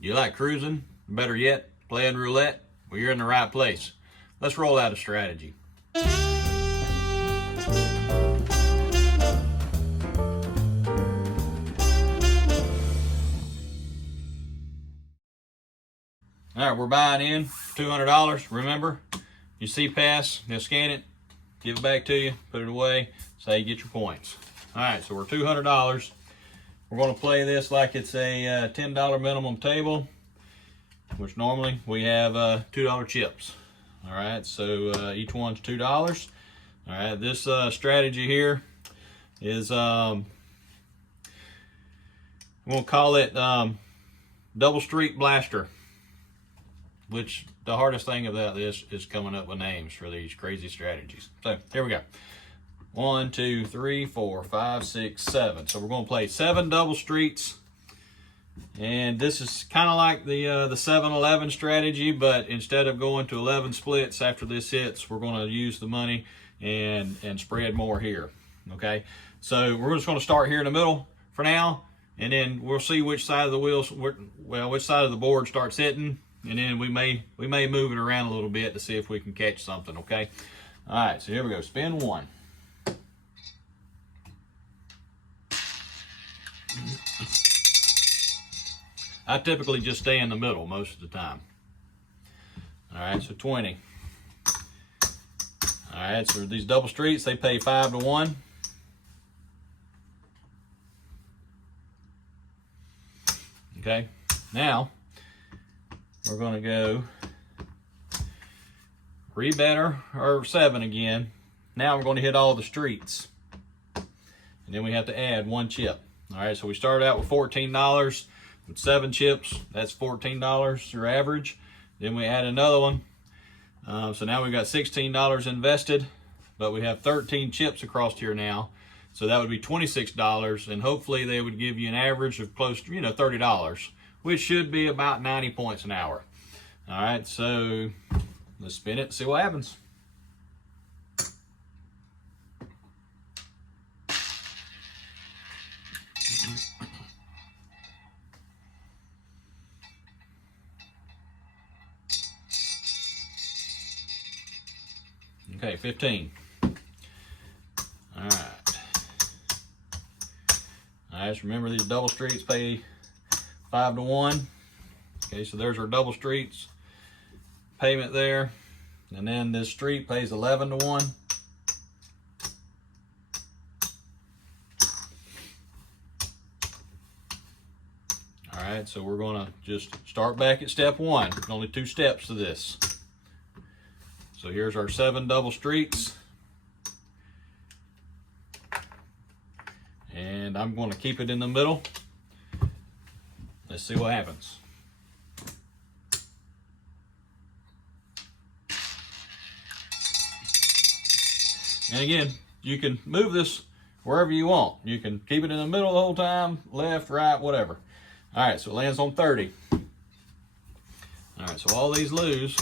You like cruising? Better yet, playing roulette? Well, you're in the right place. Let's roll out a strategy. All right, we're buying in $200. Remember, you see pass, now scan it, give it back to you, put it away, say you get your points. All right, so we're $200. We're going to play this like it's a $10 minimum table, which normally we have $2 chips. All right, so each one's $2. All right, this strategy here is, I'm going to call it Double Street Blaster, which the hardest thing about this is coming up with names for these crazy strategies. So here we go. 1, 2, 3, 4, 5, 6, 7. So we're going to play 7 double streets. And this is kind of like the 7-11 strategy, but instead of going to 11 splits after this hits, we're going to use the money and spread more here. Okay, so we're just going to start here in the middle for now, and then we'll see which side of the wheels, which side of the board starts hitting, and then we may move it around a little bit to see if we can catch something. Okay, all right, so here we go. Spin 1. I typically just stay in the middle most of the time. All right, so 20. All right, so these double streets, they pay 5 to 1. Okay, now we're going to go rebetter or 7 again. Now we're going to hit all the streets, and then we have to add 1 chip. All right, so we started out with $14. With 7 chips, that's $14 your average. Then we add another one. So now we've got $16 invested, but we have 13 chips across here now. So that would be $26, and hopefully they would give you an average of close to, $30, which should be about 90 points an hour. All right, so let's spin it and see what happens. Okay, 15. All right. All right, just remember these double streets pay 5 to 1. Okay, so there's our double streets payment there. And then this street pays 11 to 1. All right, so we're gonna just start back at step 1. There's only 2 steps to this. So here's our 7 double streets. And I'm going to keep it in the middle. Let's see what happens. And again, you can move this wherever you want. You can keep it in the middle the whole time, left, right, whatever. All right, so it lands on 30. All right, so all these lose.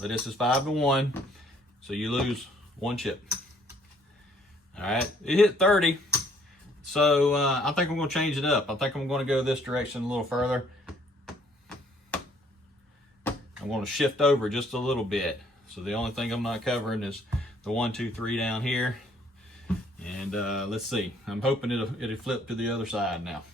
But this is 5 to 1, so you lose 1 chip. All right, it hit 30, so I think I'm going to change it up. I think I'm going to go this direction a little further. I'm going to shift over just a little bit. So the only thing I'm not covering is the 1, 2, 3 down here. And let's see. I'm hoping it'll flip to the other side now.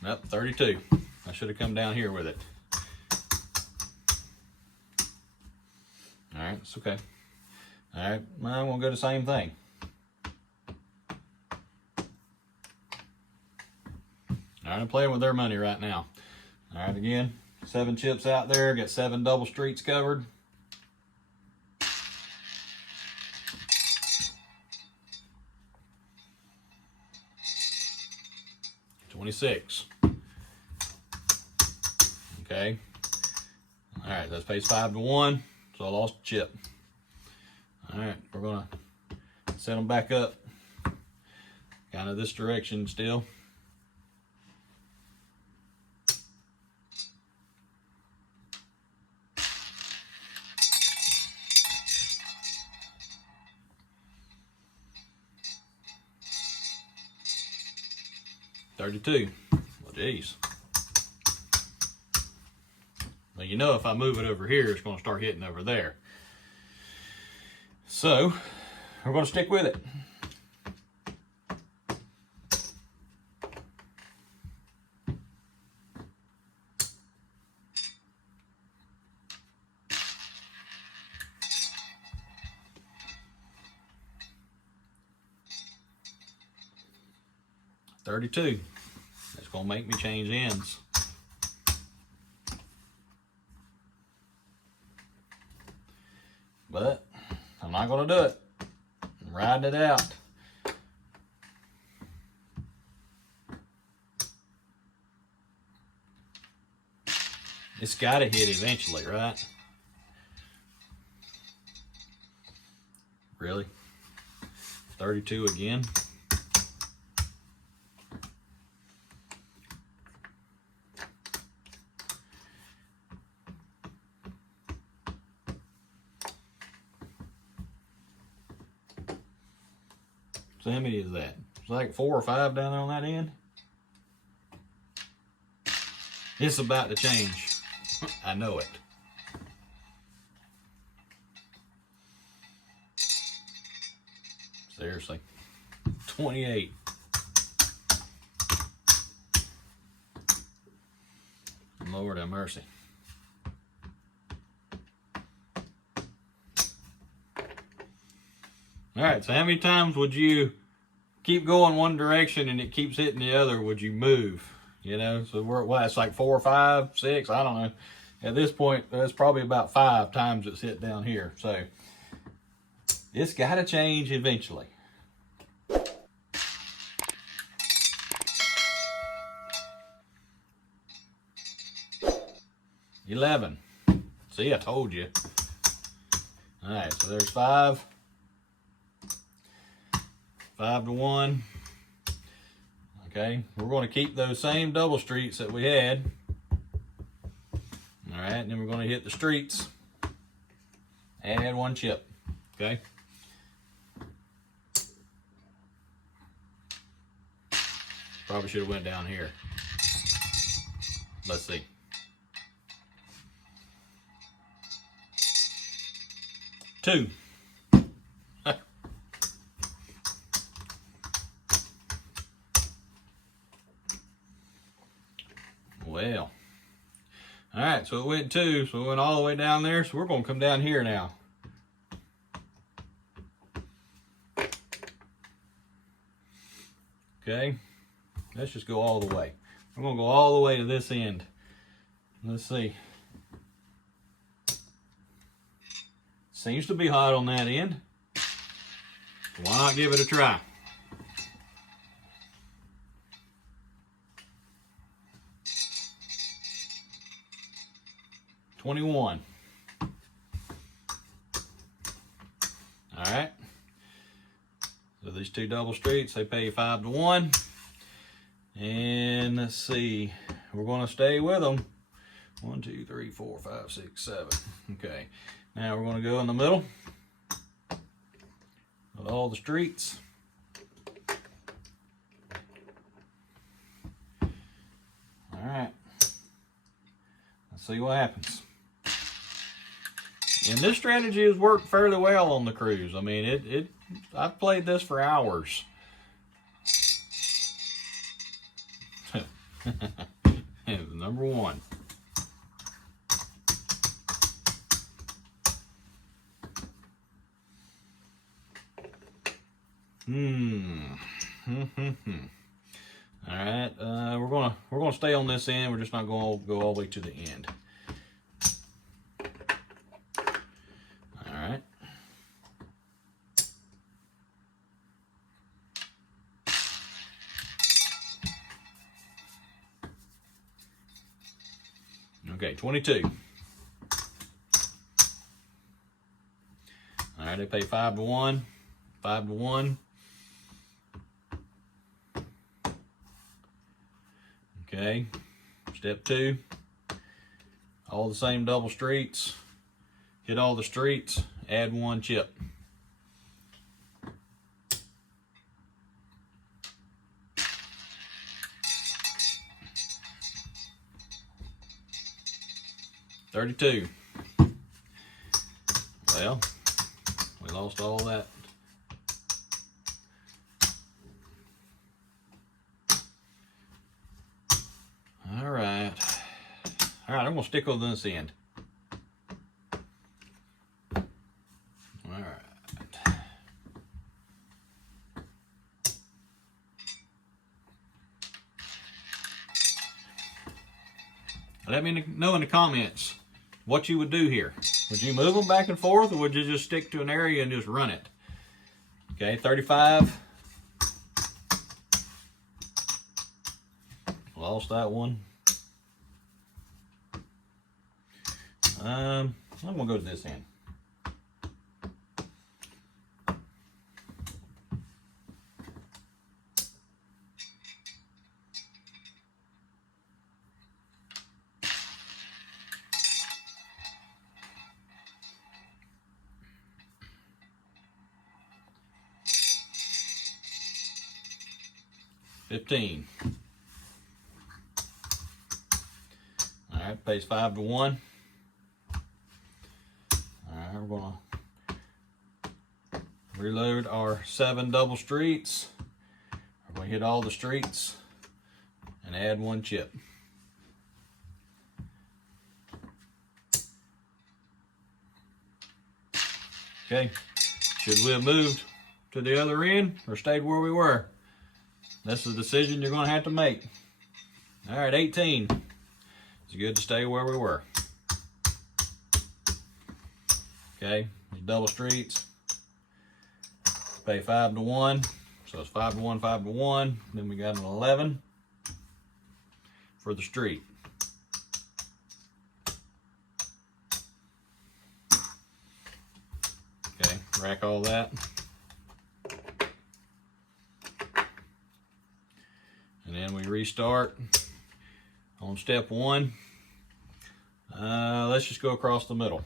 Nope, 32. I should have come down here with it. All right, it's okay. All right, I'm gonna go the same thing. All right, I'm playing with their money right now. All right, again, 7 chips out there, got 7 double streets covered. $26. Okay. All right, that pays 5 to 1, so I lost a chip. All right, we're gonna set them back up, kind of this direction still. 32. Well, geez. Well, you know, if I move it over here, it's going to start hitting over there. So, we're going to stick with it. $32. That's going to make me change ends. But I'm not going to do it. I'm riding it out. It's got to hit eventually, right? Really? 32 again? So how many is that? It's like 4 or 5 down there on that end. It's about to change. I know it. Seriously. 28. Lord have mercy. All right, so how many times would you keep going one direction and it keeps hitting the other? Would you move? You know, so we're, well, it's like 4 or 5, 6, I don't know. At this point, it's probably about 5 times it's hit down here. So it's got to change eventually. $11. See, I told you. All right, so there's 5. 5 to 1. Okay, we're going to keep those same double streets that we had. All right, and then we're going to hit the streets. Add 1 chip. Okay. Probably should have went down here. Let's see. Two. Well, all right, so it went 2, so it went all the way down there, so we're going to come down here now. Okay, let's just go all the way. We're going to go all the way to this end. Let's see. Seems to be hot on that end. Why not give it a try? $21. All right. So these 2 double streets, they pay 5 to 1. And let's see, we're going to stay with them. 1, 2, 3, 4, 5, 6, 7. Okay. Now we're going to go in the middle with all the streets. All right. Let's see what happens. And this strategy has worked fairly well on the cruise. I mean, I've played this for hours. Number 1. All right, we're gonna stay on this end. We're just not going to go all the way to the end. All right. Okay, 22. All right, they pay 5 to 1. 5 to 1. Okay, step 2, all the same double streets, hit all the streets, add 1 chip. 32. Well, we lost all that. All right, I'm gonna stick on this end. All right. Let me know in the comments what you would do here. Would you move them back and forth, or would you just stick to an area and just run it? Okay, 35. Lost that one. I'm gonna go to this end. $15. All right, pays 5 to 1. All right, we're gonna reload our 7 double streets. We're gonna hit all the streets and add 1 chip. Okay, should we have moved to the other end or stayed where we were? That's the decision you're gonna have to make. All right, 18. It's good to stay where we were. Okay, these double streets, pay 5 to 1. So it's 5 to 1, 5 to 1. Then we got an 11 for the street. Okay, rack all that. And then we restart on step 1. Let's just go across the middle.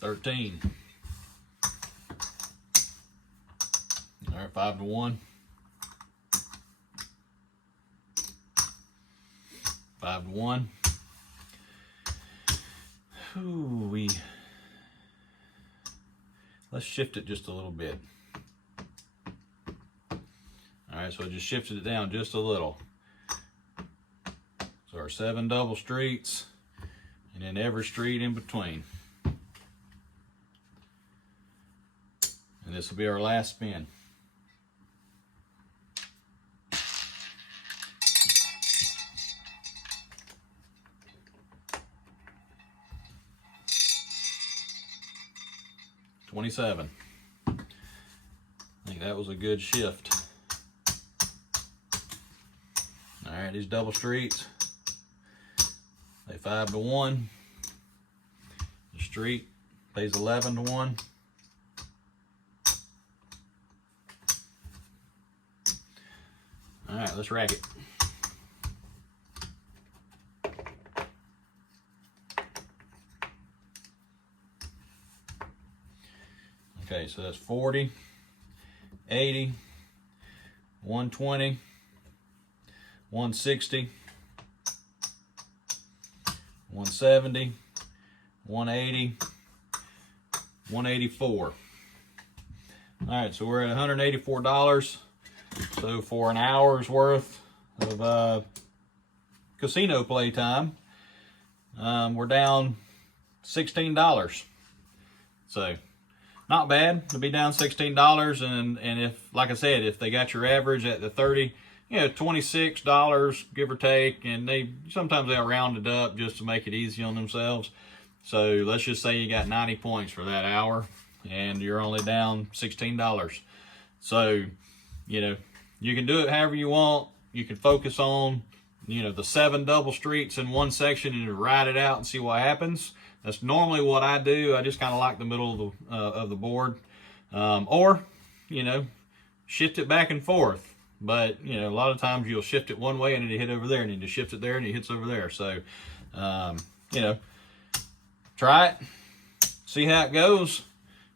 $13. All right, 5 to 1. 5 to 1. Ooh, let's shift it just a little bit. All right, so I just shifted it down just a little. So our 7 double streets, and then every street in between. And this will be our last spin. $27. I think that was a good shift. All right, these double streets, they 5 to 1. The street pays 11 to 1. All right, let's rack it. Okay, so that's 40, 80, 120, 160, 170, 180, 184. All right, so we're at $184. So for an hour's worth of casino play time, we're down $16. So not bad to be down $16. And if, like I said, if they got your average at the 30, $26, give or take, and sometimes they'll round it up just to make it easy on themselves. So let's just say you got 90 points for that hour, and you're only down $16. So, you can do it however you want. You can focus on, the 7 double streets in one section and ride it out and see what happens. That's normally what I do. I just kind of like the middle of the board. Or, shift it back and forth. But, you know, a lot of times you'll shift it one way and it'll hit over there, and then you shift it there and it hits over there. So, you know, try it, see how it goes.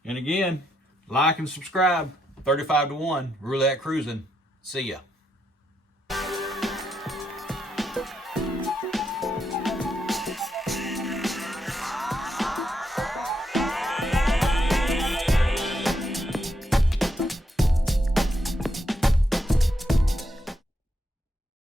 And again, like and subscribe. 35 to 1, Roulette Cruisin'. See ya.